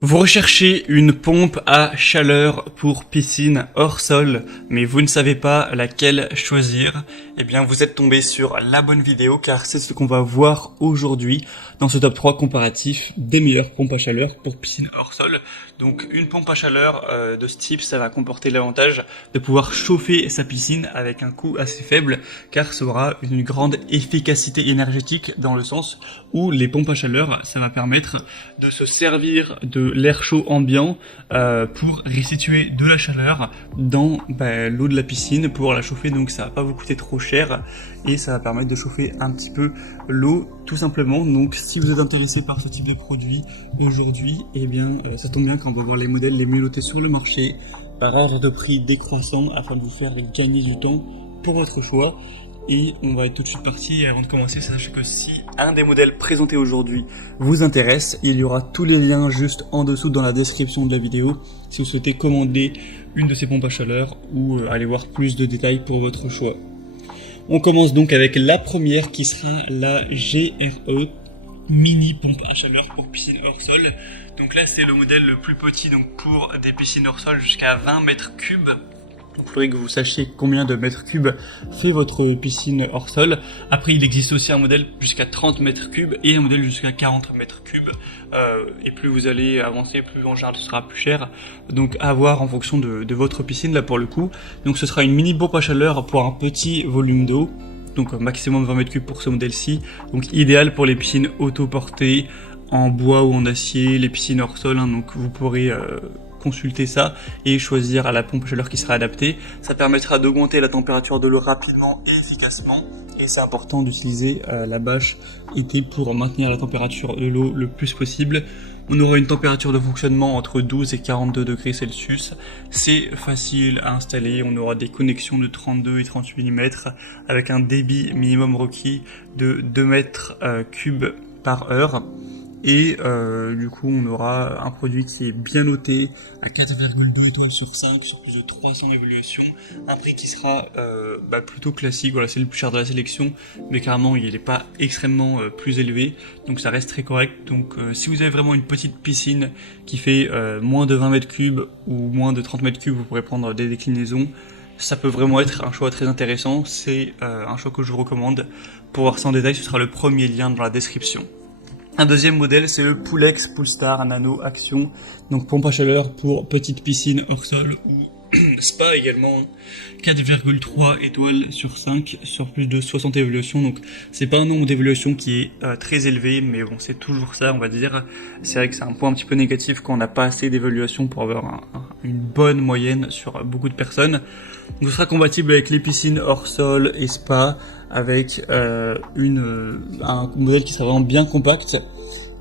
Vous recherchez une pompe à chaleur pour piscine hors sol, mais vous ne savez pas laquelle choisir. Eh bien, vous êtes tombé sur la bonne vidéo car c'est ce qu'on va voir aujourd'hui dans ce top 3 comparatif des meilleures pompes à chaleur pour piscine hors sol. Donc, une pompe à chaleur de ce type, ça va comporter l'avantage de pouvoir chauffer sa piscine avec un coût assez faible car ça aura une grande efficacité énergétique dans le sens où les pompes à chaleur, ça va permettre de se servir de l'air chaud ambiant pour restituer de la chaleur dans l'eau de la piscine pour la chauffer, donc ça va pas vous coûter trop cher et ça va permettre de chauffer un petit peu l'eau tout simplement. Donc si vous êtes intéressé par ce type de produit aujourd'hui, eh bien ça tombe bien quand on va voir les modèles les mieux notés sur le marché par ordre de prix décroissant afin de vous faire gagner du temps pour votre choix. Et on va être tout de suite parti. Et avant de commencer, sachez que si un des modèles présentés aujourd'hui vous intéresse, il y aura tous les liens juste en dessous dans la description de la vidéo si vous souhaitez commander une de ces pompes à chaleur ou aller voir plus de détails pour votre choix. On commence donc avec la première qui sera la GRE mini pompe à chaleur pour piscine hors sol. Donc là c'est le modèle le plus petit, donc pour des piscines hors sol jusqu'à 20 mètres cubes. Donc il faudrait que vous sachiez combien de mètres cubes fait votre piscine hors sol. Après il existe aussi un modèle jusqu'à 30 mètres cubes et un modèle jusqu'à 40 mètres cubes. Et plus vous allez avancer, plus en général ce sera plus cher. Donc à voir en fonction de votre piscine là pour le coup. Donc ce sera une mini pompe à chaleur pour un petit volume d'eau. Donc maximum 20 mètres cubes pour ce modèle-ci. Donc idéal pour les piscines autoportées en bois ou en acier, les piscines hors sol. Donc vous pourrez consulter ça et choisir à la pompe à chaleur qui sera adaptée. Ça permettra d'augmenter la température de l'eau rapidement et efficacement, et c'est important d'utiliser la bâche été pour maintenir la température de l'eau le plus possible. On aura une température de fonctionnement entre 12 et 42 degrés Celsius. C'est facile à installer. On aura des connexions de 32 et 38 mm avec un débit minimum requis de 2 mètres cubes par heure. Et du coup on aura un produit qui est bien noté à 4,2 étoiles sur 5 sur plus de 300 évaluations, un prix qui sera plutôt classique. Voilà, c'est le plus cher de la sélection, mais carrément il n'est pas extrêmement plus élevé, donc ça reste très correct. Donc si vous avez vraiment une petite piscine qui fait moins de 20 mètres cubes ou moins de 30 mètres cubes, vous pourrez prendre des déclinaisons. Ça peut vraiment être un choix très intéressant, c'est un choix que je vous recommande. Pour voir ça en détail, ce sera le premier lien dans la description. Un deuxième modèle, c'est le Poulex Poolstar Nano Action, donc pompe à chaleur pour petite piscine hors sol ou spa également, 4,3 étoiles sur 5 sur plus de 60 évaluations. Donc c'est pas un nombre d'évaluations qui est très élevé, mais bon, c'est toujours ça, on va dire. C'est vrai que c'est un point un petit peu négatif quand on n'a pas assez d'évaluations pour avoir une bonne moyenne sur beaucoup de personnes. Donc ce sera compatible avec les piscines hors sol et spa, avec un modèle qui sera vraiment bien compact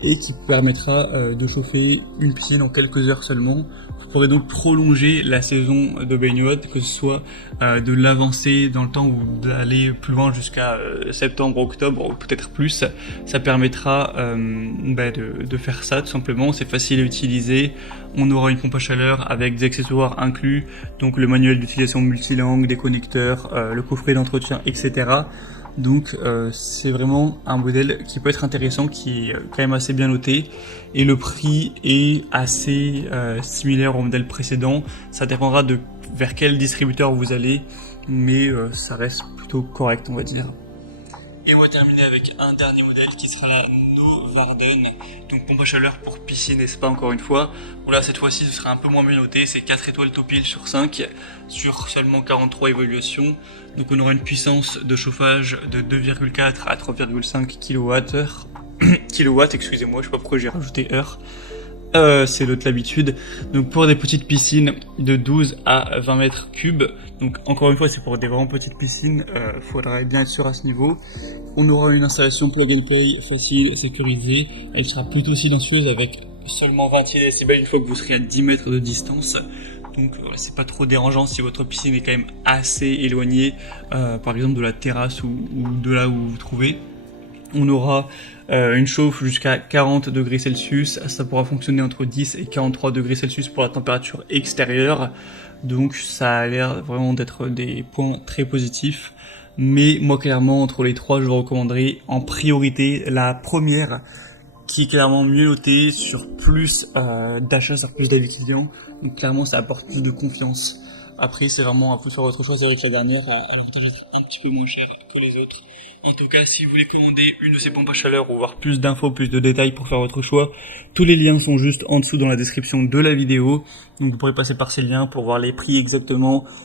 et qui permettra de chauffer une piscine en quelques heures seulement. Vous pourrez donc prolonger la saison de baignade, que ce soit de l'avancer dans le temps ou d'aller plus loin jusqu'à septembre, octobre ou peut-être plus. Ça permettra de faire ça tout simplement. C'est facile à utiliser. On aura une pompe à chaleur avec des accessoires inclus, donc le manuel d'utilisation multilangue, des connecteurs, le coffret d'entretien, etc. Donc c'est vraiment un modèle qui peut être intéressant, qui est quand même assez bien noté, et le prix est assez similaire au modèle précédent. Ça dépendra de vers quel distributeur vous allez, mais ça reste plutôt correct, on va dire. Et on va terminer avec un dernier modèle qui sera la Novarden, donc pompe à chaleur pour piscine et spa encore une fois. Bon là cette fois-ci ce sera un peu moins bien noté, c'est 4 étoiles Topil sur 5 sur seulement 43 évaluations. Donc on aura une puissance de chauffage de 2,4 à 3,5 kW, excusez-moi, je sais pas pourquoi j'ai rajouté heure. C'est l'habitude. Donc pour des petites piscines de 12 à 20 mètres cubes, donc encore une fois c'est pour des vraiment petites piscines, faudrait bien être sûr à ce niveau. On aura une installation plug and play facile, sécurisée, elle sera plutôt silencieuse avec seulement 20 décibels une fois que vous serez à 10 mètres de distance. Donc voilà, c'est pas trop dérangeant si votre piscine est quand même assez éloignée par exemple de la terrasse ou de là où vous vous trouvez. On aura une chauffe jusqu'à 40 degrés Celsius, ça pourra fonctionner entre 10 et 43 degrés Celsius pour la température extérieure, donc ça a l'air vraiment d'être des points très positifs. Mais moi clairement entre les trois je vous recommanderais en priorité la première qui est clairement mieux noté sur plus d'achats, sur plus d'avis clients. Donc clairement, ça apporte plus de confiance. Après, c'est vraiment un peu sur votre choix. C'est vrai que la dernière a l'avantage d'être un petit peu moins chère que les autres. En tout cas, si vous voulez commander une de ces pompes à chaleur ou voir plus d'infos, plus de détails pour faire votre choix, tous les liens sont juste en dessous dans la description de la vidéo. Donc vous pourrez passer par ces liens pour voir les prix exactement